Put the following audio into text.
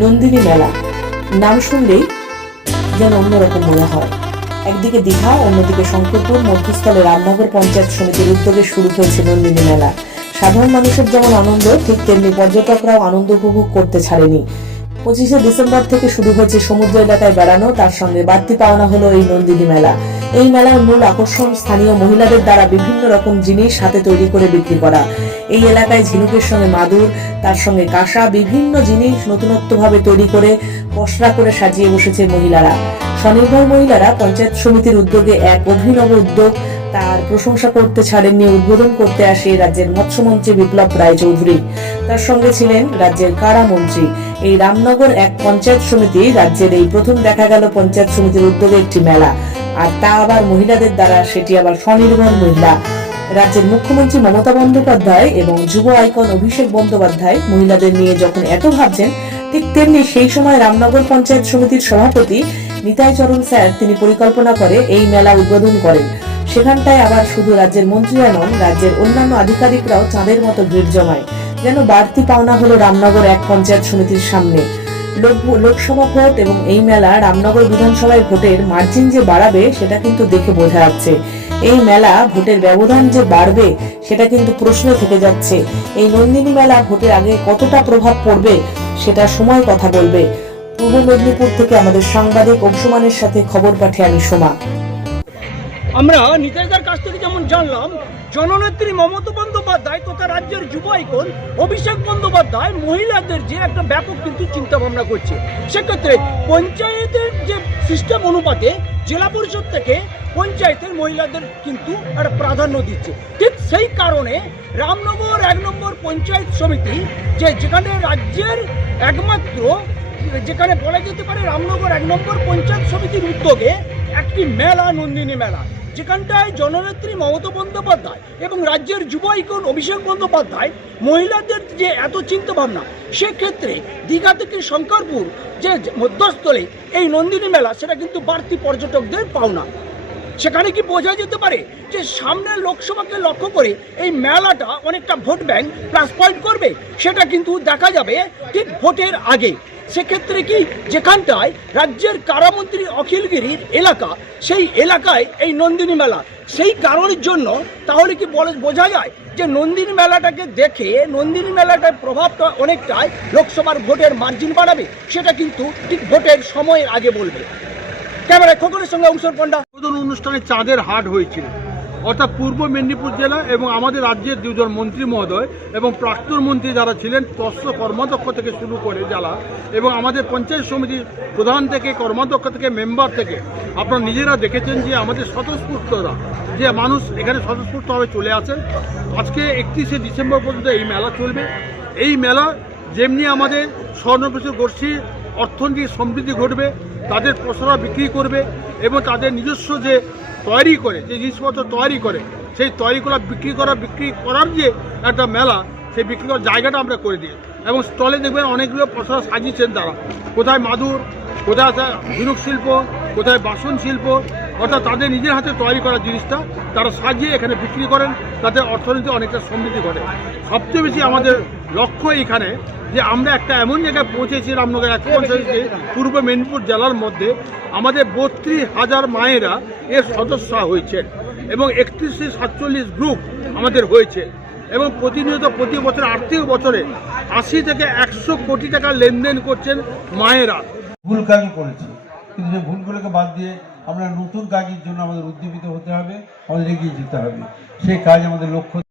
নন্দিনী মেলা। নাম শুনলেই যেন অন্যরকম মনে হয়। একদিকে দীঘা, অন্যদিকে শঙ্করপুর, মধ্যস্থলে রামনগর পঞ্চায়েত সমিতির উদ্যোগে শুরু হয়েছে নন্দিনী মেলা। সাধারণ মানুষের যেমন আনন্দ, ঠিক তেমনি পর্যটকরাও আনন্দ উপভোগ করতে ছাড়েনি। পঁচিশে ডিসেম্বর থেকে শুরু হয়েছে সমুদ্র এলাকায় বেড়ানো, তার সঙ্গে বাড়তি পাওনা হলো এই নন্দিনী মেলা। এই মেলার মূল আকর্ষণ স্থানীয় মহিলাদের দ্বারা বিভিন্ন রকম জিনিস হাতে তৈরি করে বিক্রি করা। এই এলাকায় ঝিনুকের সঙ্গে মাদুর, তার সঙ্গে কাঁসা, বিভিন্ন জিনিস নতুনত্বভাবে তৈরি করে পসরা করে সাজিয়ে বসেছে মহিলারা। স্বনির্ভর মহিলারা পঞ্চায়েত সমিতির উদ্যোগে এক অভিনব উদ্যোগ তার প্রশংসা করতে ছাড়েননি, উদ্বোধন করতে আসে রাজ্যের মৎস্যমন্ত্রী বিপ্লব রায় চৌধুরী তার সঙ্গে ছিলেন রাজ্যের কারা মন্ত্রী। এই রামনগর এক পঞ্চায়েত সমিতি রাজ্যের এই প্রথম দেখা গেল পঞ্চায়েত সমিতির উদ্যোগে একটি মেলা। আর তা আবার মহিলাদের দ্বারা, সেটি আবার স্বনির্ভর মহিলা। রাজ্যের মুখ্যমন্ত্রী মমতা বন্দ্যোপাধ্যায় এবং যুব আইকন অভিষেক বন্দ্যোপাধ্যায় মহিলাদের নিয়ে যখন এত ভাবছেন, ঠিক তেমনি সেই সময় রামনগর পঞ্চায়েত সমিতির সভাপতি নিতাই চরণ স্যার তিনি পরিকল্পনা করে এই মেলা উদ্বোধন করেন। সেখানটায় আবার শুধু রাজ্যের মন্ত্রীরা নন, রাজ্যের অন্যান্য আধিকারিকরাও চাঁদের মতো ভিড় জমায়। যেন বাড়তি পাওনা হলো রামনগর এক পঞ্চায়েত সমিতির সামনে। লোক- লোকসভা ভোট এবং এই মেলা রামনগর বিধানসভায় ভোটের মার্জিন যে বাড়াবে, সেটা কিন্তু দেখে বোঝা যাচ্ছে। এই মেলা ভোটের ব্যবধান যে বাড়বে, সেটা কিন্তু প্রশ্ন থেকে যাচ্ছে। এই নন্দিনী মেলা ভোটের আগে কতটা প্রভাব পড়বে, সেটা সময় কথা বলবে। পূর্ব মেদিনীপুর থেকে আমাদের সাংবাদিক অংশমানের সাথে খবর পাঠিয়ে আমি সোমা। আমরা নিতাইদার কাছ থেকে যেমন জানলাম, জননেত্রী মমতা বন্দ্যোপাধ্যায় তথা রাজ্যের যুব আইকন অভিষেক বন্দ্যোপাধ্যায় মহিলাদের যে একটা ব্যাপক কিন্তু চিন্তা ভাবনা করছে। সেক্ষেত্রে পঞ্চায়েতের যে সিস্টেম অনুপাতে জেলা পরিষদ থেকে পঞ্চায়েতের মহিলাদের কিন্তু একটা প্রাধান্য দিচ্ছে। ঠিক সেই কারণে রামনগর এক নম্বর পঞ্চায়েত সমিতি যে যেখানে রাজ্যের একমাত্র, যেখানে বলা যেতে পারে রামনগর এক নম্বর পঞ্চায়েত সমিতির উদ্যোগে একটি মেলা, নন্দিনী মেলা। যেখানটায় জননেত্রী মমতা বন্দ্যোপাধ্যায় এবং রাজ্যের যুব আইকন অভিষেক বন্দ্যোপাধ্যায় মহিলাদের যে এত চিন্তা ভাবনা সেক্ষেত্রে দীঘা থেকে শঙ্করপুর যে মধ্যস্থলে এই নন্দিনী মেলা, সেটা কিন্তু বাড়তি পর্যটকদের পাওনা। সেখানে কি বোঝা যেতে পারে যে সামনের লোকসভাকে লক্ষ্য করে এই মেলাটা অনেকটা ভোট ব্যাংক প্লাস পয়েন্ট করবে? সেটা কিন্তু দেখা যাবে ঠিক ভোটের আগে। সেক্ষেত্রে কি যেখানটায় রাজ্যের কারামন্ত্রী অখিলগিরির এলাকা, সেই এলাকায় এই নন্দিনী মেলা? সেই কারণের জন্য তাহলে কি বোঝা যায় যে নন্দিনী মেলাটাকে দেখে নন্দিনী মেলাটার প্রভাবটা অনেকটাই লোকসভার ভোটের মার্জিন বাড়াবে, সেটা কিন্তু ঠিক ভোটের সময়ের আগে বলবে। ক্যামেরায় খোকনের সঙ্গে অংশর পণ্ডা। অনুষ্ঠানে চাঁদের হাট হয়েছিল। অর্থাৎ পূর্ব মেদিনীপুর জেলা এবং আমাদের রাজ্যের দুজন মন্ত্রী মহোদয় এবং প্রাক্তন মন্ত্রী যারা ছিলেন তস্য কর্মাধ্যক্ষ থেকে শুরু করে যারা এবং আমাদের পঞ্চায়েত সমিতির প্রধান থেকে, কর্মাধ্যক্ষ থেকে, মেম্বার থেকে আপনারা নিজেরা দেখেছেন যে আমাদের স্বতঃস্ফূর্তরা, যে মানুষ এখানে স্বতঃস্ফূর্তভাবে চলে আসেন। আজকে একত্রিশে ডিসেম্বর পর্যন্ত এই মেলা চলবে। এই মেলা যেমনি আমাদের স্বর্ণপ্রচুর গোষ্ঠীর অর্থনৈতিক সমৃদ্ধি ঘটবে, তাদের পসরা বিক্রি করবে এবং তাদের নিজস্ব যে তৈরি করে, যে জিনিসপত্র তৈরি করে, সেই তৈরিগুলো বিক্রি করা, বিক্রি করার যে একটা মেলা, সেই বিক্রি করার জায়গাটা আমরা করে দিই এবং স্টলে দেখবেন অনেকগুলো পসরা সাজিয়েছেন তারা। কোথায় মাদুর, কোথায় ঝিনুক শিল্প, কোথায় বাসন শিল্প অর্থাৎ তাদের নিজের হাতে তৈরি করা জিনিসটা তারা সাজিয়ে এখানে বিক্রি করেন তাতে অর্থনীতি অনেকটা সমৃদ্ধি ঘটে। সবচেয়ে বেশি আমাদের লক্ষ্য এইখানে যে আমরা একটা এমন জায়গায় পৌঁছেছি রামনগর এক পঞ্চায়েতে পূর্ব মেদিনীপুর জেলার মধ্যে আমাদের বত্রিশ হাজার মায়েরা এর সদস্য হয়েছেন এবং একত্রিশে সাতচল্লিশ গ্রুপ আমাদের হয়েছে এবং প্রতিনিয়ত প্রতি বছর আর্থিক বছরে আশি থেকে একশো কোটি টাকা লেনদেন করছেন মায়েরা। ভুল কাজও করেছি। কিন্তু সেই ভুলগুলোকে বাদ দিয়ে আমরা নতুন কাজের জন্য আমাদের উদ্দীপিত হতে হবে, আমাদের এগিয়ে যেতে হবে। সেই কাজ আমাদের লক্ষ্য